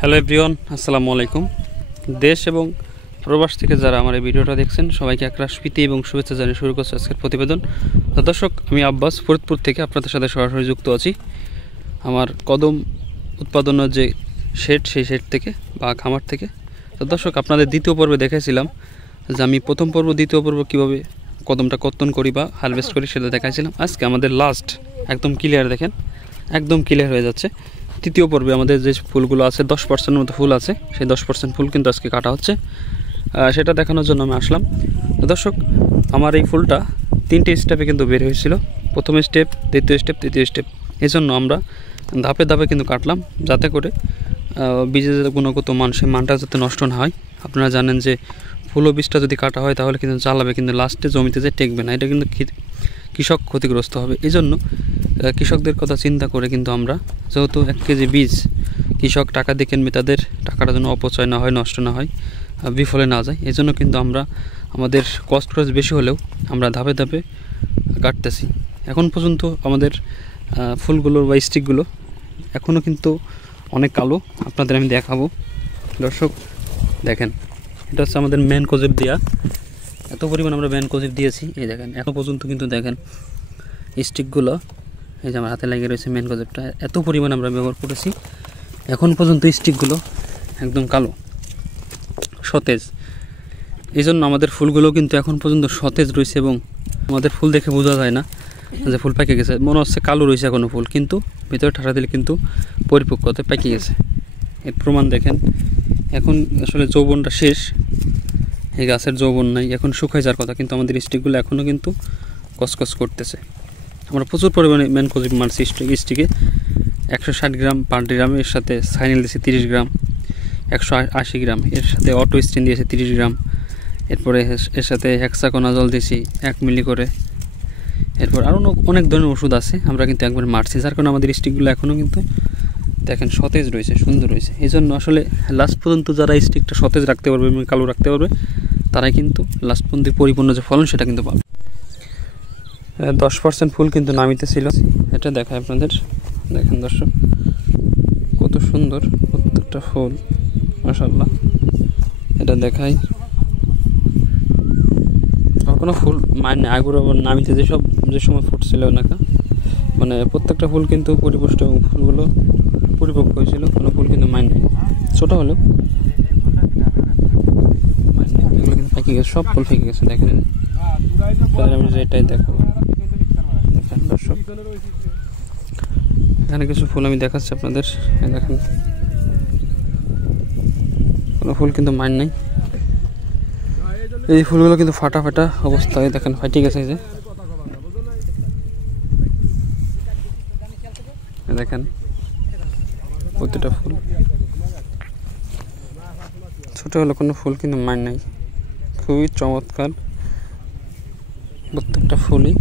Hello everyone, আসসালামু আলাইকুম। দেশ এবং প্রবাস থেকে যারা আমার এই ভিডিওটা দেখছেন সবাইকে একরাশ প্রীতি এবং শুভেচ্ছা জানিয়ে শুরু করছে আজকের প্রতিবেদন। তো দর্শক, আমি আব্বাস ফরিদপুর থেকে আপনাদের সাথে সরাসরি যুক্ত আছি আমার কদম উৎপাদনের যে শেড, সেই শেড থেকে বা খামার থেকে। তো দর্শক, আপনাদের দ্বিতীয় পর্বে দেখাইছিলাম যে আমি প্রথম পর্ব দ্বিতীয় পর্ব কীভাবে কদমটা কর্তন করি বা হারভেস্ট করি সেটা দেখাইছিলাম। আজকে আমাদের লাস্ট একদম ক্লিয়ার, দেখেন একদম ক্লিয়ার হয়ে যাচ্ছে। তৃতীয় পর্বে আমাদের যে ফুলগুলো আছে 10% মতো ফুল আছে, সেই 10% ফুল কিন্তু আজকে কাটা হচ্ছে, সেটা দেখানোর জন্য আমি আসলাম। তো দর্শক, আমার এই ফুলটা 3টে স্টেপে কিন্তু বের হয়েছিল। প্রথম স্টেপ, দ্বিতীয় স্টেপ, তৃতীয় স্টেপ। এই জন্য আমরা ধাপে ধাপে কিন্তু কাটলাম, যাতে করে বীজের যে গুণগত মান, সেই মানটা যাতে নষ্ট না হয়। আপনারা জানেন যে ফুল ও বীজটা যদি কাটা হয় তাহলে কিন্তু জ্বালাবে, কিন্তু লাস্টে জমিতে যে টেকবে না, এটা কিন্তু কৃষক ক্ষতিগ্রস্ত হবে। এই জন্য কৃষকদের কথা চিন্তা করে কিন্তু আমরা, যেহেতু 1 কেজি বীজ কৃষক টাকা দিয়ে কিনবে, তাদের টাকাটা যেন অপচয় না হয়, নষ্ট না হয়, বিফলে না যায়, এই জন্য কিন্তু আমরা আমাদের কস্ট খরচ বেশি হলেও আমরা ধাপে ধাপে কাটতেছি। এখন পর্যন্ত আমাদের ফুলগুলোর বা স্টিকগুলো এখনও কিন্তু অনেক কালো। আপনাদের আমি দেখাবো। দর্শক দেখেন, এটা হচ্ছে আমাদের মেন কোজেপ দেওয়া। এত পরিমাণ আমরা মেন কোজেপ দিয়েছি, এই দেখেন এখন পর্যন্ত কিন্তু দেখেন স্টিকগুলো, এই যে আমার হাতে লাগিয়ে রয়েছে মেন কোজেপটা, এত পরিমাণ আমরা ব্যবহার করেছি। এখন পর্যন্ত স্টিকগুলো একদম কালো, সতেজ। এই জন্য আমাদের ফুলগুলো কিন্তু এখন পর্যন্ত সতেজ রয়েছে, এবং আমাদের ফুল দেখে বোঝা যায় না যে ফুল পেকে গেছে, মনে হচ্ছে কালো রয়েছে এখনও ফুল, কিন্তু ভিতরে ঠাড়া দিলে কিন্তু পরিপক্কতে পেকে গেছে। এর প্রমাণ দেখেন। এখন আসলে যৌবনটা শেষ, এই গাছের যৌবন নাই, এখন শুকায় যাওয়ার কথা, কিন্তু আমাদের স্টিকগুলো এখনও কিন্তু কসকস করতেছে। আমরা প্রচুর পরিমাণে মেন কোজেপ মারছি স্টিকে। 160 গ্রাম পার গ্রামে, এর সাথে সাইনিল দিয়েছি 30 গ্রাম, 180 গ্রাম, এর সাথে অটো স্টিন দিয়েছে 30 গ্রাম, এরপরে এর সাথে হেক্সাকোনাজল দিয়েছি 1 মিলি করে, এরপর আরও অনেক ধরনের ওষুধ আছে, আমরা কিন্তু একবার মারছি, যার কারণে আমাদের স্টিকগুলো এখনও কিন্তু দেখেন সতেজ রয়েছে, সুন্দর রয়েছে। এই জন্য আসলে লাস্ট পর্যন্ত যারা স্টিকটা সতেজ রাখতে পারবে এবং কালো রাখতে পারবে, তারাই কিন্তু লাস্ট পর্যন্ত পরিপূর্ণ যে ফলন সেটা কিন্তু পাবে। 10% ফুল কিন্তু নামিতে ছিল, এটা দেখায় আপনাদের। দেখেন দর্শক, কত সুন্দর প্রত্যেকটা ফুল, মাশাআল্লাহ। এটা দেখাই, কোনো ফুল মানে আগুর নামিতে যে সময় ফুটছিল না, মানে প্রত্যেকটা ফুল কিন্তু পরিপুষ্ট, এবং ফুলগুলো পরিপক্ক হয়েছিল, কোনো ফুল কিন্তু মাইন নেই, ছোটো হলেও এগুলো কিন্তু পেকে গেছে, সব ফুল পেকে গেছে। দেখেন আমি যে এটাই দেখাবো, দেখেন দর্শক, এখানে কিছু ফুল আমি দেখাচ্ছি আপনাদের। দেখেন কোনো ফুল কিন্তু মাইন নেই, এই ফুলগুলো কিন্তু ফাটা ফাটা অবস্থায়, দেখেন ফাটি গেছে। যে দেখেন প্রতিটা ফুল ছোট হলো, কোনো ফুল কিন্তু মাইন নাই, খুবই চমৎকার প্রত্যেকটা ফুলই।